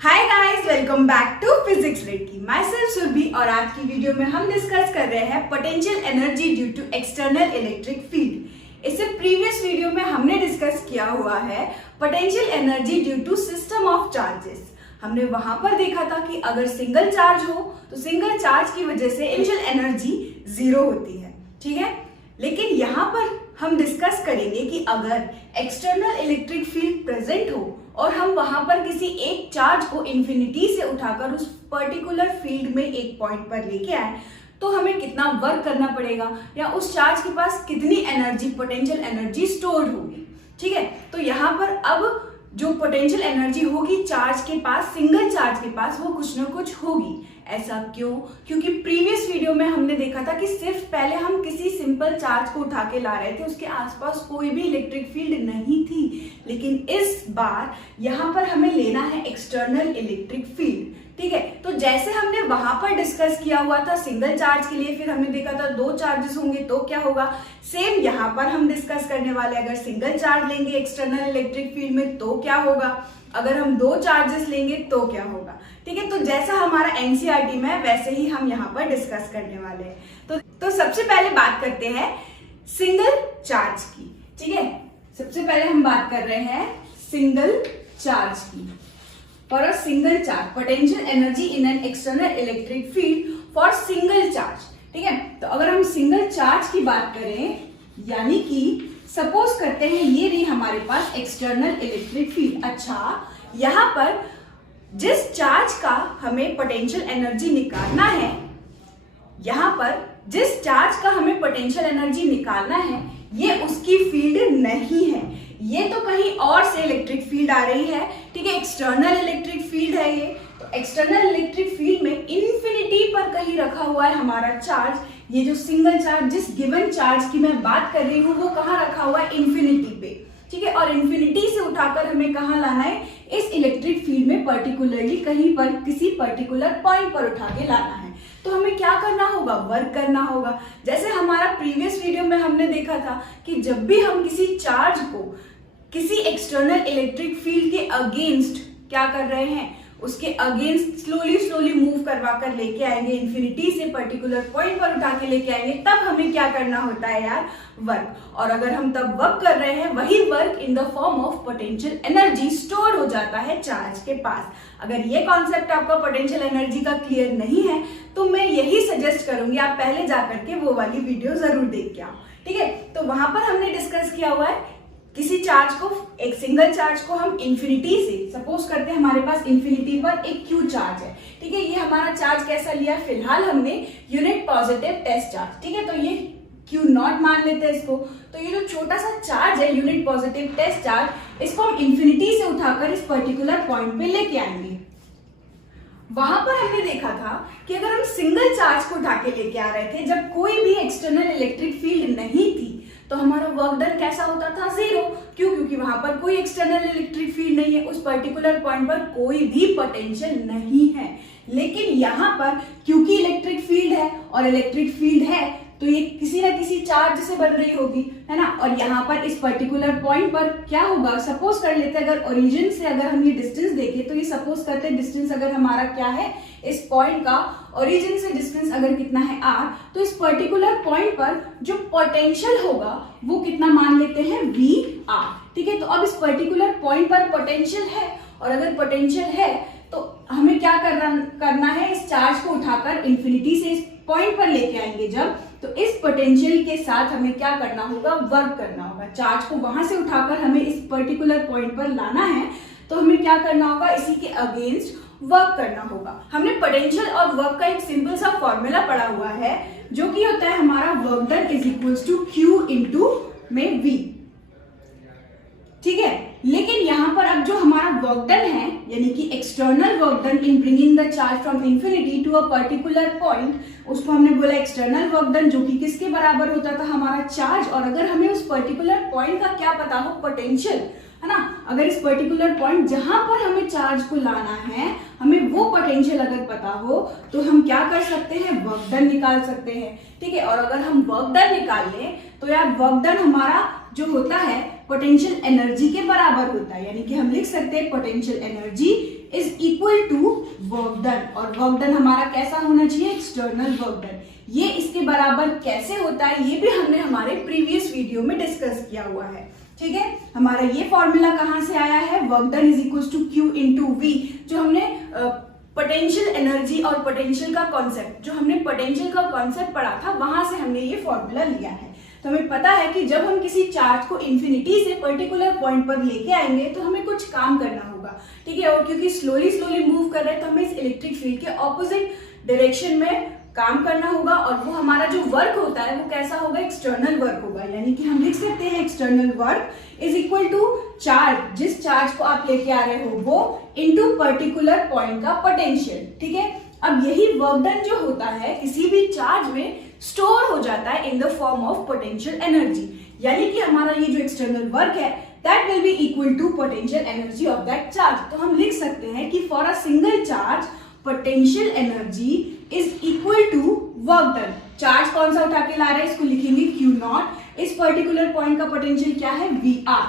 Hi guys, welcome back to physics red. Myself Surabhi और आज की वीडियो में हम डिस्कस कर रहे हैं potential energy due to external electric field. इससे प्रीवियस वीडियो में हमने डिस्कस किया हुआ है potential energy due to system of charges. हमने वहां पर देखा था कि अगर सिंगल चार्ज हो तो सिंगल चार्ज की वजह से पोटेंशियल एनर्जी 0 होती है, ठीक है। लेकिन यहाँ पर हम डिस्कस करेंगे कि अगर एक्सटर्नल इलेक्ट्रिक फील्ड प्रेजेंट हो और हम वहां पर किसी एक चार्ज को इंफिनिटी से उठाकर उस पर्टिकुलर फील्ड में एक पॉइंट पर लेके आए तो हमें कितना वर्क करना पड़ेगा या उस चार्ज के पास कितनी एनर्जी, पोटेंशियल एनर्जी स्टोर होगी, ठीक है। तो यहाँ पर अब जो पोटेंशियल एनर्जी होगी चार्ज के पास, सिंगल चार्ज के पास, वो कुछ ना कुछ होगी। ऐसा क्यों? क्योंकि प्रीवियस वीडियो में हमने देखा था कि सिर्फ पहले हम किसी सिंपल चार्ज को उठा के ला रहे थे, उसके आसपास कोई भी इलेक्ट्रिक फील्ड नहीं थी। लेकिन इस बार यहाँ पर हमें लेना है एक्सटर्नल इलेक्ट्रिक फील्ड, ठीक है। तो जैसे हमने वहां पर डिस्कस किया हुआ था सिंगल चार्ज के लिए, फिर हमने देखा था दो चार्जेस होंगे तो क्या होगा, सेम यहाँ पर हम डिस्कस करने वाले। अगर सिंगल चार्ज लेंगे एक्सटर्नल इलेक्ट्रिक फील्ड में तो क्या होगा, अगर हम दो चार्जेस लेंगे तो क्या होगा, ठीक है। तो जैसा हमारा एनसीईआरटी में वैसे ही हम यहाँ पर डिस्कस करने वाले हैं। तो सबसे पहले बात करते हैं सिंगल चार्ज की, ठीक है। सबसे पहले हम बात कर रहे हैं सिंगल चार्ज की। For a single charge, potential energy in an external electric field for single charge, ठीक है। तो अगर हम सिंगल चार्ज की बात करें, यानी कि सपोज करते हैं ये रही हमारे पास एक्सटर्नल इलेक्ट्रिक फील्ड। अच्छा, यहाँ पर जिस चार्ज का हमें पोटेंशियल एनर्जी निकालना है, यहाँ पर जिस चार्ज का हमें पोटेंशियल एनर्जी निकालना है, ये उसकी फील्ड नहीं है, ये तो कहीं और से इलेक्ट्रिक फील्ड आ रही है, ठीक है। एक्सटर्नल इलेक्ट्रिक फील्ड है ये। तो एक्सटर्नल इलेक्ट्रिक फील्ड में इंफिनिटी पर कहीं रखा हुआ है हमारा चार्ज। ये जो सिंगल चार्ज, जिस गिवन चार्ज की मैं बात कर रही हूँ, वो कहाँ रखा हुआ है, इंफिनिटी पे, ठीक है। और इंफिनिटी से उठाकर हमें कहाँ लाना है, इस इलेक्ट्रिक फील्ड में पर्टिकुलरली कहीं पर किसी पर्टिकुलर पॉइंट पर उठा के लाना है। तो हमें क्या करना होगा, वर्क करना होगा। जैसे हमारा प्रीवियस वीडियो में हमने देखा था कि जब भी हम किसी चार्ज को किसी एक्सटर्नल इलेक्ट्रिक फील्ड के अगेंस्ट क्या कर रहे हैं, उसके अगेंस्ट स्लोली मूव करवा कर लेके आएंगे, इंफिनिटी से पर्टिकुलर पॉइंट पर उठा के लेके आएंगे, तब हमें क्या करना होता है यार, वर्क। और अगर हम तब वर्क कर रहे हैं, वही work in the form of potential energy store हो जाता है चार्ज के पास। अगर ये कॉन्सेप्ट आपका पोटेंशियल एनर्जी का क्लियर नहीं है तो मैं यही सजेस्ट करूंगी आप पहले जाकर के वो वाली वीडियो जरूर देख के आओ, ठीक है। तो वहां पर हमने डिस्कस किया हुआ है किसी चार्ज को, एक सिंगल चार्ज को हम इंफिनिटी से, सपोज करते हैं हमारे पास इंफिनिटी पर एक क्यू चार्ज है, ठीक है। ये हमारा चार्ज कैसा लिया, फिलहाल हमने यूनिट पॉजिटिव टेस्ट चार्ज, ठीक है। तो ये क्यू नॉट मान लेते हैं इसको। तो ये जो छोटा सा चार्ज है यूनिट पॉजिटिव टेस्ट चार्ज, इसको हम इंफिनिटी से उठाकर इस पर्टिकुलर पॉइंट पे लेके आएंगे। वहां पर हमने देखा था कि अगर हम सिंगल चार्ज को उठा के लेके आ रहे थे, जब कोई भी एक्सटर्नल इलेक्ट्रिक फील्ड नहीं थी, तो हमारा वर्क डन कैसा होता था, 0। क्यों? क्योंकि वहां पर कोई एक्सटर्नल इलेक्ट्रिक फील्ड नहीं है, उस पर्टिकुलर पॉइंट पर कोई भी पोटेंशियल नहीं है। लेकिन यहाँ पर क्योंकि इलेक्ट्रिक फील्ड है और इलेक्ट्रिक फील्ड है तो ये किसी ना किसी चार्ज से बन रही होगी, है ना। और यहाँ पर इस पर्टिकुलर पॉइंट पर क्या होगा, सपोज कर लेते हैं, अगर ओरिजिन से अगर हम ये डिस्टेंस देखें तो ये सपोज करते हैं डिस्टेंस अगर हमारा क्या है, इस पॉइंट का ओरिजिन से डिस्टेंस अगर कितना है r, तो इस पर्टिकुलर पॉइंट पर जो पोटेंशियल होगा वो कितना मान लेते हैं, VR, ठीक है। तो अब इस पर्टिकुलर पॉइंट पर पोटेंशियल है, और अगर पोटेंशियल है तो हमें क्या करना है, इस चार्ज को उठाकर इंफिनिटी से इस पॉइंट पर लेके आएंगे जब, तो इस पोटेंशियल के साथ हमें क्या करना होगा, वर्क करना होगा। चार्ज को वहां से उठाकर हमें इस पर्टिकुलर पॉइंट पर लाना है, तो हमें क्या करना होगा, इसी के अगेंस्ट वर्क करना होगा। हमने पोटेंशियल और वर्क का एक सिंपल सा फॉर्मूला पढ़ा हुआ है, जो कि होता है हमारा work done is equals to Q into में V, ठीक है। लेकिन यहाँ पर अब जो हमारा वर्क डन है, यानी कि external work done in bringing the charge from infinity to a particular point, उसको हमने बोला एक्सटर्नल वर्क डन, जो कि किसके बराबर होता था, हमारा चार्ज। और अगर हमें उस पर्टिकुलर पॉइंट का क्या पता हो, पोटेंशियल, है ना। अगर इस पर्टिकुलर पॉइंट जहां पर हमें चार्ज को लाना है, हमें वो पोटेंशियल अगर पता हो, तो हम क्या कर सकते हैं, वर्क डन निकाल सकते हैं, ठीक है। और अगर हम वर्क डन निकाल लें तो यार वर्क डन हमारा जो होता है पोटेंशियल एनर्जी के बराबर होता है, यानी कि हम लिख सकते हैं potential energy is equal to work done, और वर्क डन हमारा कैसा होना चाहिए, एक्सटर्नल वर्क डन। ये इसके बराबर कैसे होता है ये भी हमने हमारे प्रीवियस वीडियो में डिस्कस किया हुआ है। ठीक है, हमारा ये फॉर्मूला कहां से आया है, work done is equal to Q into V, जो हमने पोटेंशियल एनर्जी और पोटेंशियल का कॉन्सेप्ट, जो हमने पोटेंशियल का कॉन्सेप्ट पढ़ा था वहां से हमने ये फॉर्मूला लिया है। तो हमें पता है कि जब हम किसी चार्ज को इन्फिनिटी से पर्टिकुलर पॉइंट पर लेके आएंगे तो हमें कुछ काम करना होगा। ठीक है, और क्योंकि स्लोली मूव कर रहे हैं तो हमें इस इलेक्ट्रिक फील्ड के ऑपोजिट डायरेक्शन में काम करना होगा, और वो हमारा जो वर्क होता है वो कैसा होगा, एक्सटर्नल वर्क होगा। यानी कि हम लिख सकते हैं external work is equal to charge, जिस चार्ज को आप लेके आ रहे हो वो इनटू पर्टिकुलर पॉइंट का पोटेंशियल। ठीक है, अब यही वर्क डन जो होता है किसी भी चार्ज में स्टोर हो जाता है in the form of potential energy. यानी कि हमारा ये जो एक्सटर्नल वर्क है that will be equal to potential energy of that charge. तो हम लिख सकते हैं कि for a single charge potential energy is equal to work done. Charge कौन सा उठा के ला रहा है, इसको लिखेंगे क्यू नॉट। इस पर्टिकुलर पॉइंट का पोटेंशियल क्या है, V R.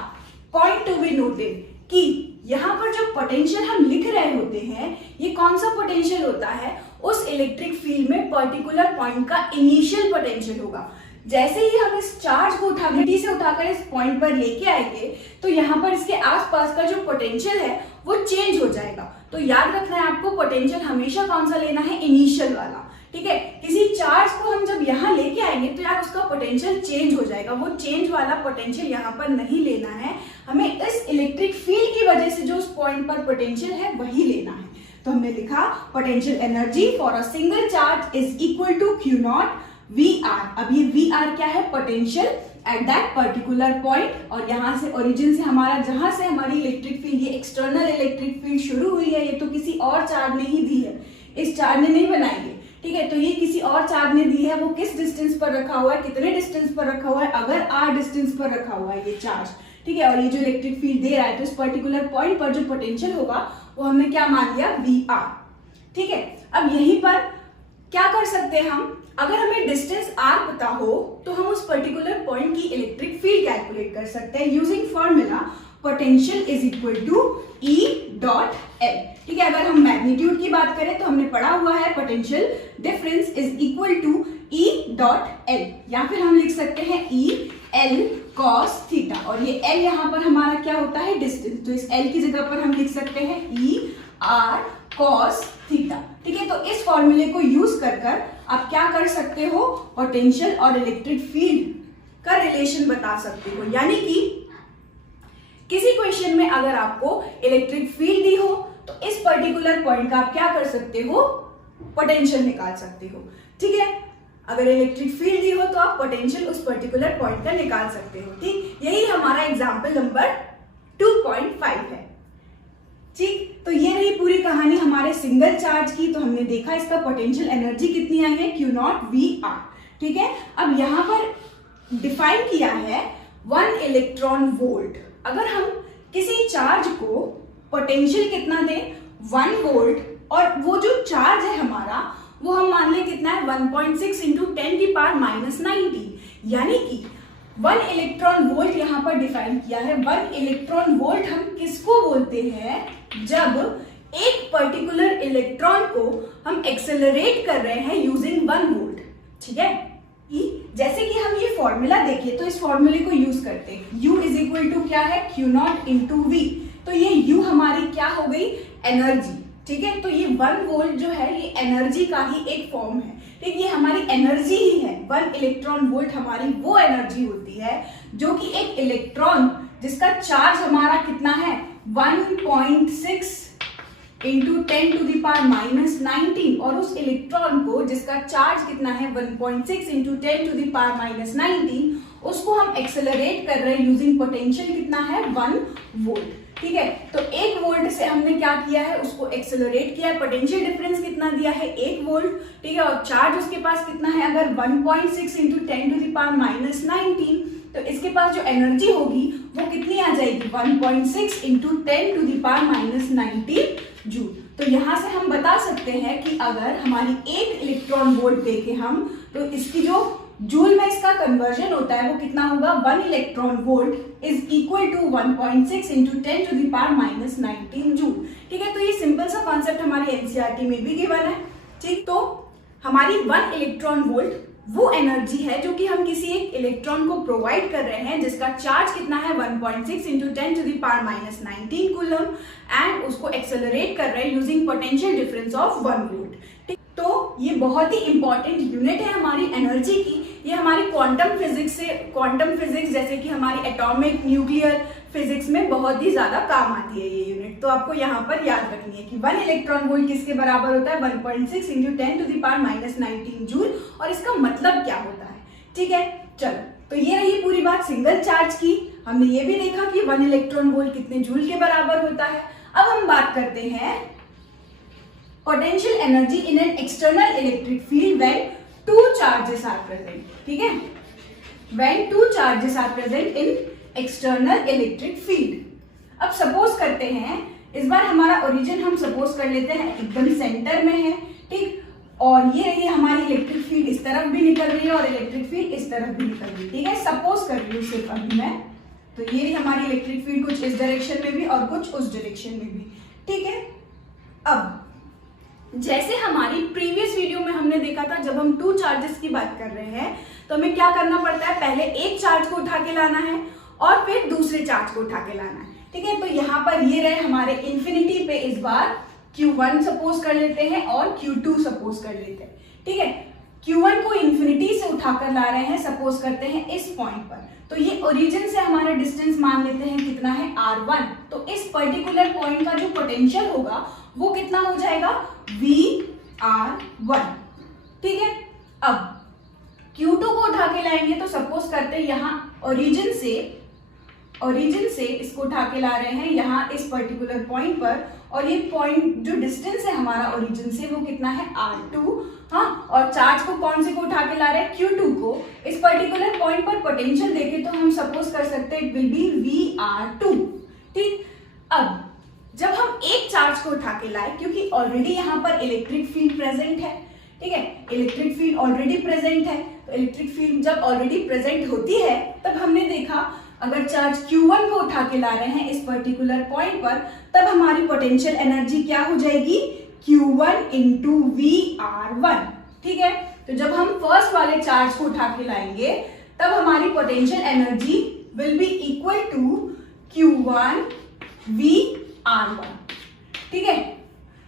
Point to be noted कि यहाँ पर जो पोटेंशियल हम लिख रहे होते हैं ये कौन सा पोटेंशियल होता है, उस इलेक्ट्रिक फील्ड में पर्टिकुलर पॉइंट का इनिशियल पोटेंशियल होगा। जैसे ही हम इस चार्ज को उठाकर इस पॉइंट पर लेके आएंगे तो यहाँ पर इसके आसपास का जो पोटेंशियल है वो चेंज हो जाएगा। तो याद रखना है आपको, पोटेंशियल हमेशा कौन सा लेना है, इनिशियल वाला। ठीक है, किसी चार्ज को हम जब यहाँ लेके आएंगे तो यार उसका पोटेंशियल चेंज हो जाएगा, वो चेंज वाला पोटेंशियल यहाँ पर नहीं लेना है, हमें इस इलेक्ट्रिक फील्ड की वजह से जो उस पॉइंट पर पोटेंशियल है वही लेना है। तो हमने लिखा potential energy for a single charge is equal to Q naught V R. अब ये वी आर क्या है, potential at that particular point, और यहाँ से ओरिजिन से हमारा, जहां से हमारी इलेक्ट्रिक फील्ड, ये एक्सटर्नल इलेक्ट्रिक फील्ड शुरू हुई है, ये तो किसी और चार्ज ने ही दी है, इस चार्ज ने नहीं बनाई है। ठीक है, तो ये किसी और चार्ज ने दी है, वो किस डिस्टेंस पर रखा हुआ है, कितने डिस्टेंस पर रखा हुआ है, अगर आर डिस्टेंस पर रखा हुआ है ये चार्ज। ठीक है, और ये जो इलेक्ट्रिक फील्ड दे रहा है तो इस पर्टिकुलर पॉइंट पर जो पोटेंशियल होगा वो हमने क्या मान लिया, वी आर। ठीक है, अब यहीं पर क्या कर सकते हैं हम, अगर हमें डिस्टेंस आर पता हो तो हम उस पर्टिकुलर पॉइंट की इलेक्ट्रिक फील्ड कैलकुलेट कर सकते हैं using formula potential is equal to E dot L. ठीक है, अगर हम मैग्नीट्यूड की बात करें तो हमने पढ़ा हुआ है potential difference is equal to E dot L, या फिर हम लिख सकते हैं ई एल कॉस थीटा, और ये एल यहाँ पर हमारा क्या होता है, डिस्टेंस। तो इस एल की जगह पर हम लिख सकते हैं ई आर कॉस थीटा। ठीक है, तो इस फॉर्मूले को यूज कर आप क्या कर सकते हो, पोटेंशियल और इलेक्ट्रिक फील्ड का रिलेशन बता सकते हो। यानी कि किसी क्वेश्चन में अगर आपको इलेक्ट्रिक फील्ड दी हो तो इस पर्टिकुलर पॉइंट का आप क्या कर सकते हो, पोटेंशियल निकाल सकते हो। ठीक है, अगर इलेक्ट्रिक फील्ड दी हो तो आप पोटेंशियल उस पर्टिकुलर पॉइंट का निकाल सकते हो। ठीक, यही हमारा एग्जाम्पल नंबर 2.5 है। ठीक, तो ये रही पूरी कहानी हमारे सिंगल चार्ज की। तो हमने देखा इसका पोटेंशियल एनर्जी कितनी आई है, क्यू नॉट वी आर। ठीक है, अब यहाँ पर डिफाइन किया है 1 इलेक्ट्रॉन वोल्ट। अगर हम किसी चार्ज को पोटेंशियल कितना दें, 1 वोल्ट, और वो जो चार्ज है हमारा वो हम मान लें कितना है, 1.6 इंटू 10⁻⁹, यानी कि 1 इलेक्ट्रॉन वोल्ट यहाँ पर डिफाइन किया है। 1 इलेक्ट्रॉन वोल्ट हम किसको बोलते हैं, जब एक पर्टिकुलर इलेक्ट्रॉन को हम एक्सेलरेट कर रहे हैं यूजिंग 1 वोल्ट। ठीक है, जैसे कि हम ये फॉर्मूला देखें तो इस फॉर्मूले को यूज करते हैं, U इज इक्वल टू क्या है, क्यू नॉट इंटू वी। तो ये U हमारी क्या हो गई, एनर्जी। ठीक है, तो ये 1 वोल्ट जो है ये एनर्जी का ही एक फॉर्म है। ठीक, ये हमारी एनर्जी ही है। 1 इलेक्ट्रॉन वोल्ट हमारी वो एनर्जी होती है जो कि एक इलेक्ट्रॉन जिसका चार्ज हमारा कितना है, 1.6 इंटू 10⁻⁹, और उस इलेक्ट्रॉन को जिसका चार्ज कितना है 1.6 इंटू 10⁻⁹, उसको हम एक्सेलरेट कर रहे हैं यूजिंग पोटेंशियल कितना है, 1 वोल्ट। ठीक है, तो 1 वोल्ट से हमने क्या किया है, उसको एक्सेलरेट किया है। पोटेंशियल डिफरेंस कितना दिया है, 1 वोल्ट। ठीक है, और चार्ज उसके पास कितना है, अगर 1.6 इंटू 10⁻⁹, तो इसके पास जो एनर्जी होगी वो कितनी आ जाएगी, 1.6 इंटू 10⁻⁹ जूल। तो यहाँ से हम बता सकते हैं कि अगर हमारी 1 इलेक्ट्रॉन वोल्ट देखें हम, तो इसकी जो जूल में इसका कन्वर्जन होता है वो कितना होगा, 1 electron volt is equal to 1.6 into 10 to the power minus 19 joule. ठीक है, तो ये सिंपल सा कॉन्सेप्ट हमारे एनसीईआरटी में भी गिवन है। ठीक, तो हमारी 1 इलेक्ट्रॉन वोल्ट वो एनर्जी है जो कि हम किसी एक इलेक्ट्रॉन को प्रोवाइड कर रहे हैं जिसका चार्ज कितना है 1.6 into 10 to the power minus 19 coulomb and उसको एक्सेलरेट कर रहे हैं using potential difference of 1 volt. ठीक, तो ये बहुत ही इंपॉर्टेंट यूनिट है हमारी एनर्जी की। ये हमारी क्वांटम फिजिक्स जैसे कि हमारी एटॉमिक न्यूक्लियर फिजिक्स में बहुत ही ज्यादा काम आती है ये यूनिट। तो आपको यहाँ पर याद रखनी है कि 1 इलेक्ट्रॉन वोल्ट किसके बराबर होता है, 1.6 into 10 to the power minus 19 joule, और इसका मतलब क्या होता है। ठीक है, चलो, तो ये रही पूरी बात सिंगल चार्ज की। हमने ये भी देखा कि 1 इलेक्ट्रॉन वोल्ट कितने जूल के बराबर होता है। अब हम बात करते हैं potential energy in an external electric field when 2 charges are present. ठीक है, when 2 charges are present in external electric field. अब सपोज करते हैं, इस बार हमारा ओरिजिन हम सपोज कर लेते हैं एकदम सेंटर में है। ठीक, और ये रही हमारी इलेक्ट्रिक फील्ड इस तरफ भी निकल रही है और इलेक्ट्रिक फील्ड इस तरफ भी निकल रही है। ठीक है, सपोज कर रही हूँ सिर्फ अभी मैं, तो ये रही हमारी इलेक्ट्रिक फील्ड कुछ इस डायरेक्शन में भी और कुछ उस डायरेक्शन में भी। ठीक है, अब जैसे हमारी प्रीवियस वीडियो में हमने देखा था जब हम 2 चार्जेस की बात कर रहे हैं तो हमें क्या करना पड़ता है, पहले एक चार्ज को उठा के लाना है और फिर दूसरे चार्ज को उठा के लाना है। ठीक है, तो यहाँ पर ये रहे हमारे इंफिनिटी पे इस बार Q1 सपोज कर लेते हैं और Q2 सपोज कर लेते हैं। ठीक है, Q1 को इंफिनिटी से उठाकर ला रहे हैं, सपोज करते हैं इस पॉइंट पर, तो ये ओरिजिन से हमारा डिस्टेंस मान लेते हैं कितना है R1। तो इस पर्टिकुलर पॉइंट का जो पोटेंशियल होगा वो कितना हो जाएगा, VR1। ठीक है, अब Q2 को उठा के लाएंगे तो सपोज करते हैं यहाँ ओरिजिन से इसको उठा के ला रहे हैं यहाँ इस पर्टिकुलर पॉइंट पर, और ये पॉइंट जो डिस्टेंस है हमारा ओरिजिन से वो कितना है R2। हाँ, और चार्ज को कौन से को उठा के ला रहे हैं, Q2 को। इस पर्टिकुलर पॉइंट पर पोटेंशियल देखे तो हम सपोज कर सकते हैं इट विल बी VR2। ठीक, अब जब हम एक चार्ज को उठा के लाए, क्योंकि ऑलरेडी यहाँ पर इलेक्ट्रिक फील्ड प्रेजेंट है। ठीक है, इलेक्ट्रिक फील्ड ऑलरेडी प्रेजेंट है, तो इलेक्ट्रिक फील्ड जब ऑलरेडी प्रेजेंट होती है तब हमने देखा अगर चार्ज Q1 को उठा के ला रहे हैं इस पर्टिकुलर पॉइंट पर, तब हमारी पोटेंशियल एनर्जी क्या हो जाएगी, Q1 इंटू VR1। ठीक है, तो जब हम फर्स्ट वाले चार्ज को उठा के लाएंगे तब हमारी potential energy will be equal to Q1 VR1। ठीक है,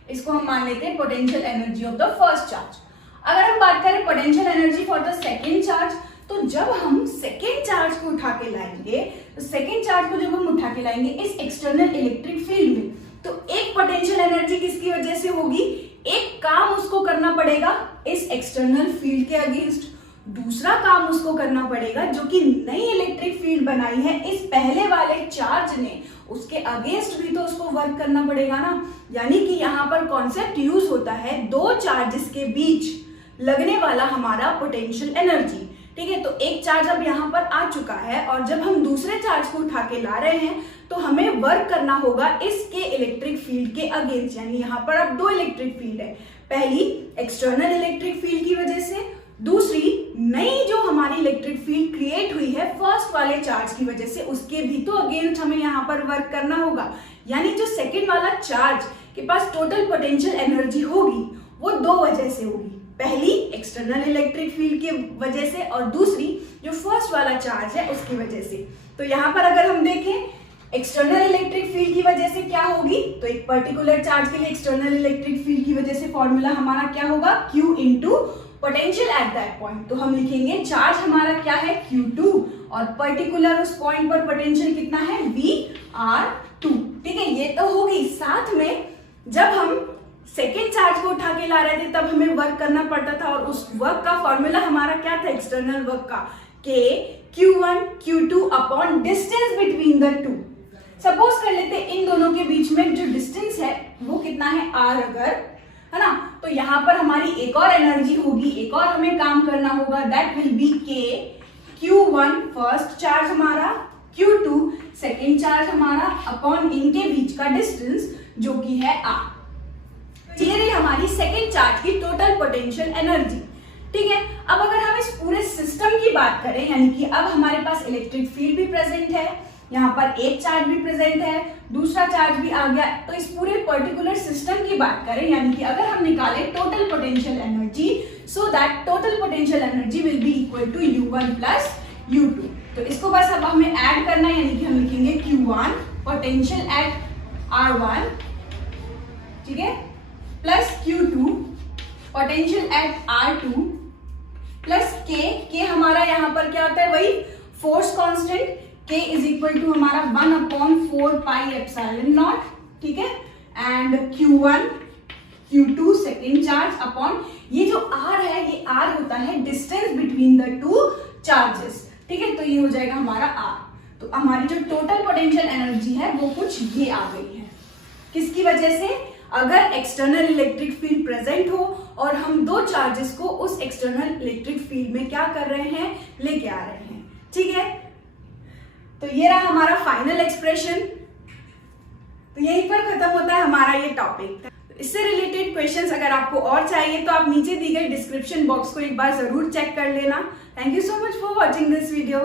इसको हम मान लेते हैं potential energy of the first charge. अगर हम बात करें potential energy for the second charge, तो जब हम सेकेंड चार्ज को उठा के लाएंगे, तो सेकेंड चार्ज को जब हम उठा के लाएंगे इस एक्सटर्नल इलेक्ट्रिक फील्ड में, तो एक पोटेंशियल एनर्जी किसकी वजह से होगी, एक काम उसको करना पड़ेगा इस एक्सटर्नल फील्ड के अगेंस्ट, दूसरा काम उसको करना पड़ेगा जो कि नई इलेक्ट्रिक फील्ड बनाई है इस पहले वाले चार्ज ने, उसके अगेंस्ट भी तो उसको वर्क करना पड़ेगा ना। यानी कि यहाँ पर कॉन्सेप्ट यूज होता है 2 चार्जेस के बीच लगने वाला हमारा पोटेंशियल एनर्जी। ठीक है, तो एक चार्ज अब यहाँ पर आ चुका है और जब हम दूसरे चार्ज को उठा के ला रहे हैं तो हमें वर्क करना होगा इसके इलेक्ट्रिक फील्ड के अगेंस्ट। यानी यहाँ पर अब 2 इलेक्ट्रिक फील्ड है, पहली एक्सटर्नल इलेक्ट्रिक फील्ड की वजह से, दूसरी नई जो हमारी इलेक्ट्रिक फील्ड क्रिएट हुई है फर्स्ट वाले चार्ज की वजह से, उसके भी तो अगेंस्ट हमें यहाँ पर वर्क करना होगा। यानी जो सेकेंड वाला चार्ज के पास टोटल पोटेंशियल एनर्जी होगी वो 2 वजह से होगी, पहली एक्सटर्नल इलेक्ट्रिक फील्ड की वजह से और दूसरी जो फर्स्ट वाला चार्ज है उसकी वजह से। तो यहाँ पर अगर हम देखें एक्सटर्नल इलेक्ट्रिक फील्ड की वजह से क्या होगी, तो एक पर्टिकुलर चार्ज के लिए एक्सटर्नल इलेक्ट्रिक फील्ड की वजह से फॉर्मूला हमारा क्या होगा, Q into potential at that point. तो हम लिखेंगे चार्ज हमारा क्या है Q2 और पर्टिकुलर उस पॉइंट पर पोटेंशियल कितना है VR2। ठीक है, ये तो होगी। साथ में जब हम सेकेंड चार्ज को उठा के ला रहे थे तब हमें वर्क करना पड़ता था और उस वर्क का फॉर्मूला हमारा क्या था, एक्सटर्नल वर्क का K Q1 Q2 upon distance between the two. Suppose कर लेते इन दोनों के बीच में जो डिस्टेंस है वो कितना है R, अगर है ना, तो यहाँ पर हमारी एक और एनर्जी होगी, एक और हमें काम करना होगा, that will B K Q1 first charge हमारा, Q2 सेकेंड चार्ज हमारा अपॉन इनके बीच का डिस्टेंस जो कि है R। ये रही हमारी सेकेंड चार्ज की टोटल पोटेंशियल एनर्जी। ठीक है। अब अगर हम इस पूरे सिस्टम की बात करें, यानी कि अब हमारे पास इलेक्ट्रिक फील्ड भी प्रेजेंट है, यहाँ पर एक चार्ज भी प्रेजेंट है, दूसरा चार्ज भी आ गया, तो इस पूरे पर्टिकुलर सिस्टम की बात करें, यानी कि अगर हम निकालें total potential energy, so that total potential energy will be equal to U1 plus U2। तो इसको बस अब हमें ऐड करना है, यानी कि हम लिखेंगे Q1 पोटेंशियल एट R1, ठीक है, plus Q2 potential at R2 plus K हमारा यहाँ पर क्या होता है, वही force constant, K is equal to हमारा 1/4 पाई एप्सिलॉन नॉट, ठीक है, and Q1 Q2 second charge upon ये जो R है, ये R होता है distance between the two charges, ठीक है, तो ये हो जाएगा हमारा R। तो हमारी जो टोटल पोटेंशियल एनर्जी है वो कुछ ये आ गई है। किसकी वजह से? अगर एक्सटर्नल इलेक्ट्रिक फील्ड प्रेजेंट हो और हम दो चार्जेस को उस एक्सटर्नल इलेक्ट्रिक फील्ड में क्या कर रहे हैं, लेके आ रहे हैं, ठीक है। तो ये रहा हमारा फाइनल एक्सप्रेशन। तो यहीं पर खत्म होता है हमारा ये टॉपिक। इससे रिलेटेड क्वेश्चंस अगर आपको और चाहिए तो आप नीचे दी गई डिस्क्रिप्शन बॉक्स को एक बार जरूर चेक कर लेना। Thank you so much for watching this video.